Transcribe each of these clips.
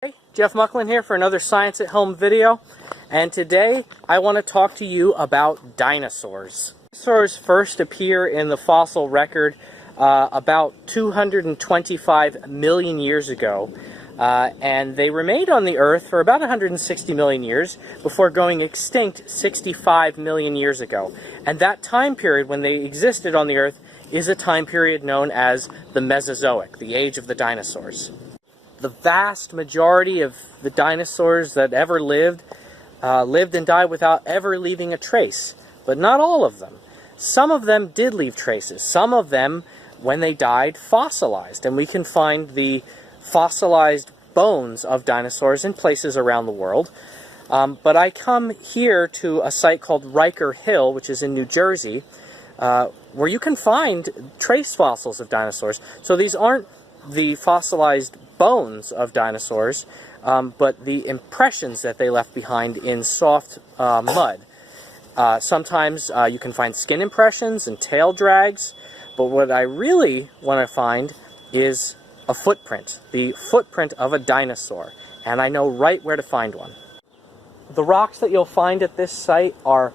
Hey, Jeff Mucklin here for another Science at Home video, and today I want to talk to you about dinosaurs. Dinosaurs first appear in the fossil record about 225 million years ago, and they remained on the Earth for about 160 million years before going extinct 65 million years ago. And that time period when they existed on the Earth is a time period known as the Mesozoic, the age of the dinosaurs. The vast majority of the dinosaurs that ever lived and died without ever leaving a trace, but not all of them. Some of them did leave traces. Some of them, when they died, fossilized, and we can find the fossilized bones of dinosaurs in places around the world. But I come here to a site called Riker Hill, which is in New Jersey, where you can find trace fossils of dinosaurs. So these aren't the fossilized bones of dinosaurs, but the impressions that they left behind in soft mud. Sometimes you can find skin impressions and tail drags, but what I really want to find is a footprint, the footprint of a dinosaur, and I know right where to find one. The rocks that you'll find at this site are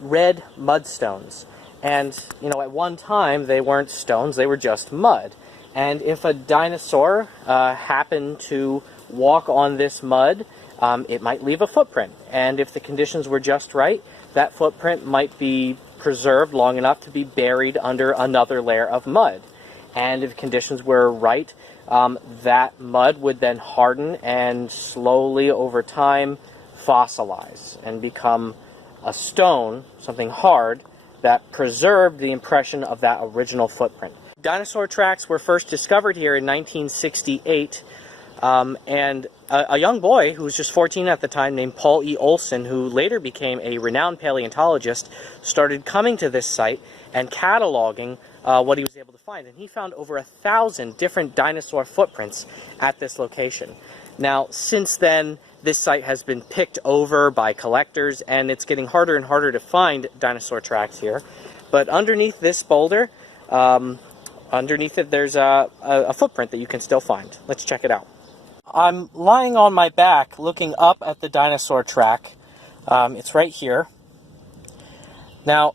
red mudstones, and at one time they weren't stones, they were just mud. And if a dinosaur happened to walk on this mud, it might leave a footprint. And if the conditions were just right, that footprint might be preserved long enough to be buried under another layer of mud. And if conditions were right, that mud would then harden and slowly over time fossilize and become a stone, something hard, that preserved the impression of that original footprint. Dinosaur tracks were first discovered here in 1968, and a young boy who was just 14 at the time named Paul E. Olson, who later became a renowned paleontologist, started coming to this site and cataloging what he was able to find. And he found over 1,000 different dinosaur footprints at this location. Now, since then, this site has been picked over by collectors, and it's getting harder and harder to find dinosaur tracks here. But underneath this boulder, underneath it, there's a footprint that you can still find. Let's check it out. I'm lying on my back looking up at the dinosaur track. It's right here. Now,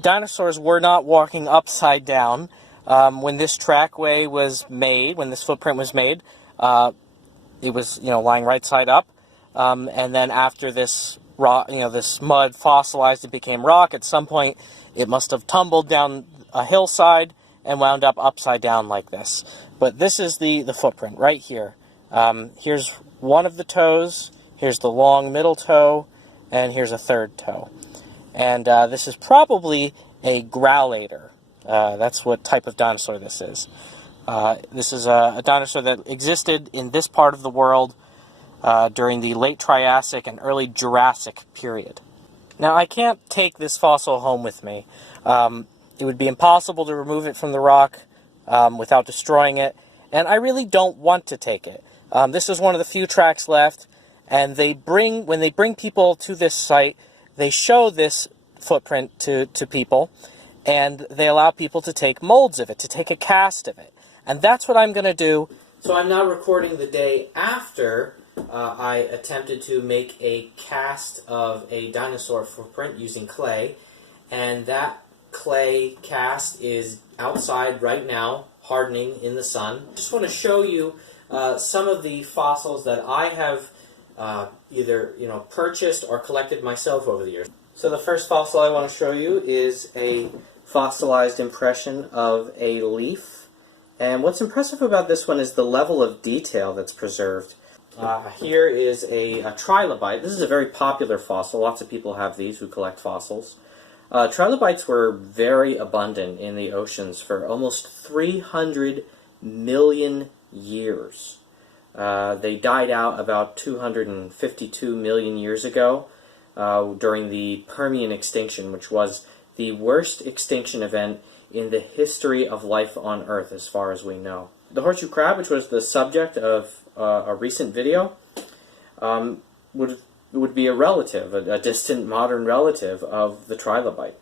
dinosaurs were not walking upside down. When this trackway was made, when this footprint was made, it was lying right side up. And then after this rock, this mud fossilized, it became rock. At some point, it must have tumbled down a hillside and wound up upside down like this. But this is the footprint right here. Here's one of the toes, here's the long middle toe, and here's a third toe. And this is probably a growlator. That's what type of dinosaur this is. This is a dinosaur that existed in this part of the world during the late Triassic and early Jurassic period. Now, I can't take this fossil home with me. It would be impossible to remove it from the rock without destroying it, and I really don't want to take it. This is one of the few tracks left, and when they bring people to this site, they show this footprint to people, and they allow people to take molds of it, to take a cast of it. And that's what I'm going to do. So I'm now recording the day after I attempted to make a cast of a dinosaur footprint using clay, and that clay cast is outside right now, hardening in the sun. Just want to show you some of the fossils that I have either purchased or collected myself over the years. So the first fossil I want to show you is a fossilized impression of a leaf. And what's impressive about this one is the level of detail that's preserved. Here is a trilobite. This is a very popular fossil. Lots of people have these who collect fossils. Trilobites were very abundant in the oceans for almost 300 million years. They died out about 252 million years ago during the Permian extinction, which was the worst extinction event in the history of life on Earth, as far as we know. The horseshoe crab, which was the subject of a recent video, would be a relative, a distant modern relative of the trilobite.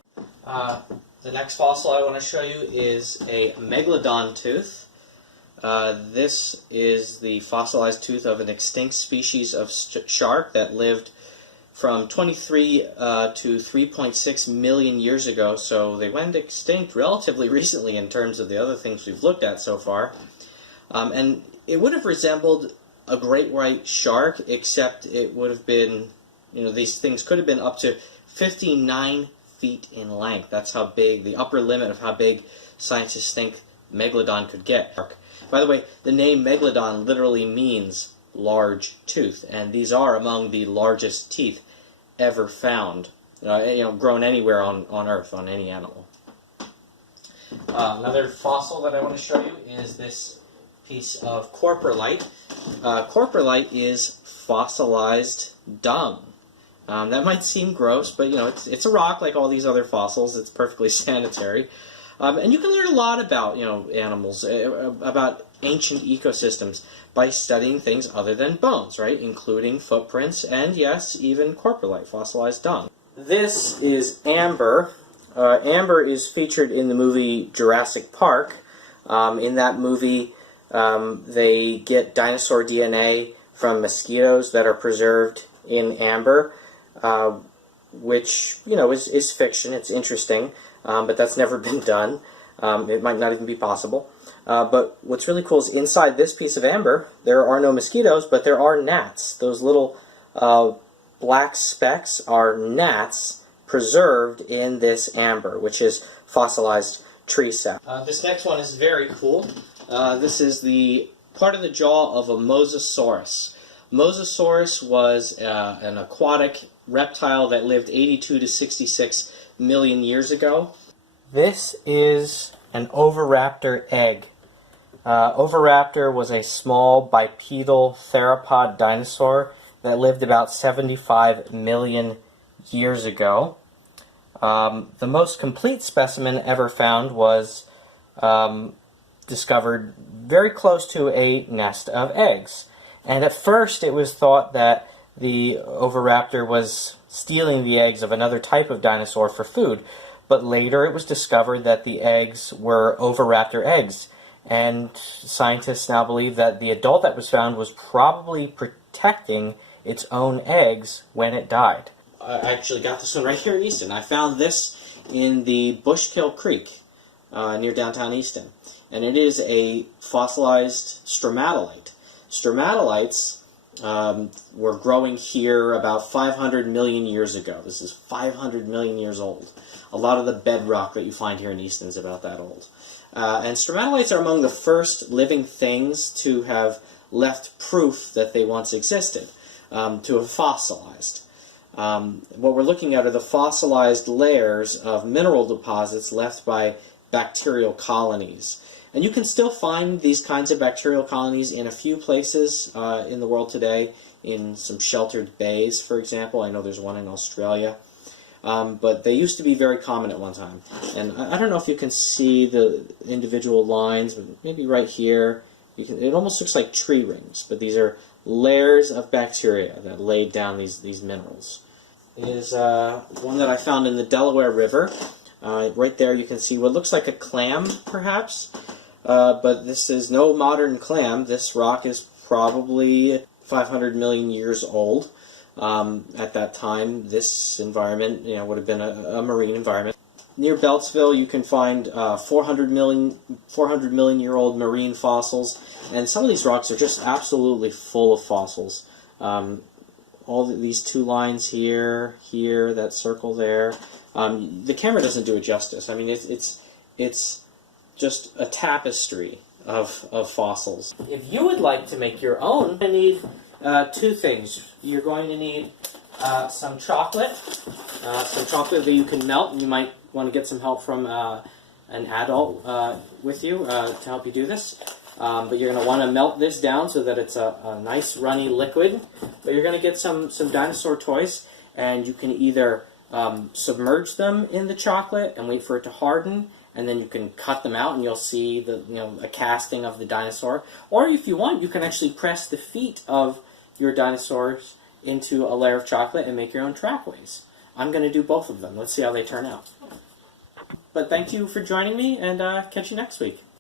The next fossil I want to show you is a megalodon tooth. This is the fossilized tooth of an extinct species of shark that lived from 23 to 3.6 million years ago, so they went extinct relatively recently in terms of the other things we've looked at so far. And it would have resembled a great white shark, except it would have been, these things could have been up to 59 feet in length. That's how big, the upper limit of how big scientists think Megalodon could get. By the way, the name Megalodon literally means large tooth, and these are among the largest teeth ever found, grown anywhere on Earth, on any animal. Another fossil that I want to show you is this piece of coprolite. Coprolite is fossilized dung. That might seem gross, but it's a rock like all these other fossils. It's perfectly sanitary. And you can learn a lot about animals, about ancient ecosystems by studying things other than bones, right? Including footprints and, yes, even coprolite, fossilized dung. This is amber. Amber is featured in the movie Jurassic Park. In that movie, they get dinosaur DNA from mosquitoes that are preserved in amber, which, is fiction. It's interesting, but that's never been done. It might not even be possible. But what's really cool is inside this piece of amber, there are no mosquitoes, but there are gnats. Those little black specks are gnats preserved in this amber, which is fossilized tree sap. This next one is very cool. This is the part of the jaw of a mosasaurus. Mosasaurus was an aquatic reptile that lived 82 to 66 million years ago. This is an oviraptor egg. Oviraptor was a small bipedal theropod dinosaur that lived about 75 million years ago. The most complete specimen ever found was discovered very close to a nest of eggs. And at first it was thought that the oviraptor was stealing the eggs of another type of dinosaur for food. But later it was discovered that the eggs were oviraptor eggs. And scientists now believe that the adult that was found was probably protecting its own eggs when it died. I actually got this one right here in Easton. I found this in the Bushkill Creek near downtown Easton. And it is a fossilized stromatolite. Stromatolites were growing here about 500 million years ago. This is 500 million years old. A lot of the bedrock that you find here in Easton is about that old. And stromatolites are among the first living things to have left proof that they once existed, to have fossilized. What we're looking at are the fossilized layers of mineral deposits left by bacterial colonies. And you can still find these kinds of bacterial colonies in a few places in the world today, in some sheltered bays, for example. I know there's one in Australia. But they used to be very common at one time. And I don't know if you can see the individual lines, but maybe right here, it almost looks like tree rings, but these are layers of bacteria that laid down these minerals. Is one that I found in the Delaware River. Right there you can see what looks like a clam, perhaps, but this is no modern clam. This rock is probably 500 million years old. At that time, this environment, would have been a marine environment. Near Beltsville, you can find 400 million year old marine fossils, and some of these rocks are just absolutely full of fossils. All these two lines here, that circle there. The camera doesn't do it justice. I mean, it's just a tapestry of fossils. If you would like to make your own, you need two things. You're going to need some chocolate that you can melt, and you might want to get some help from an adult with you to help you do this. But you're going to want to melt this down so that it's a nice runny liquid. But you're going to get some dinosaur toys, and you can either submerge them in the chocolate and wait for it to harden, and then you can cut them out and you'll see a casting of the dinosaur. Or if you want, you can actually press the feet of your dinosaurs into a layer of chocolate and make your own trackways. I'm going to do both of them. Let's see how they turn out. But thank you for joining me, and catch you next week.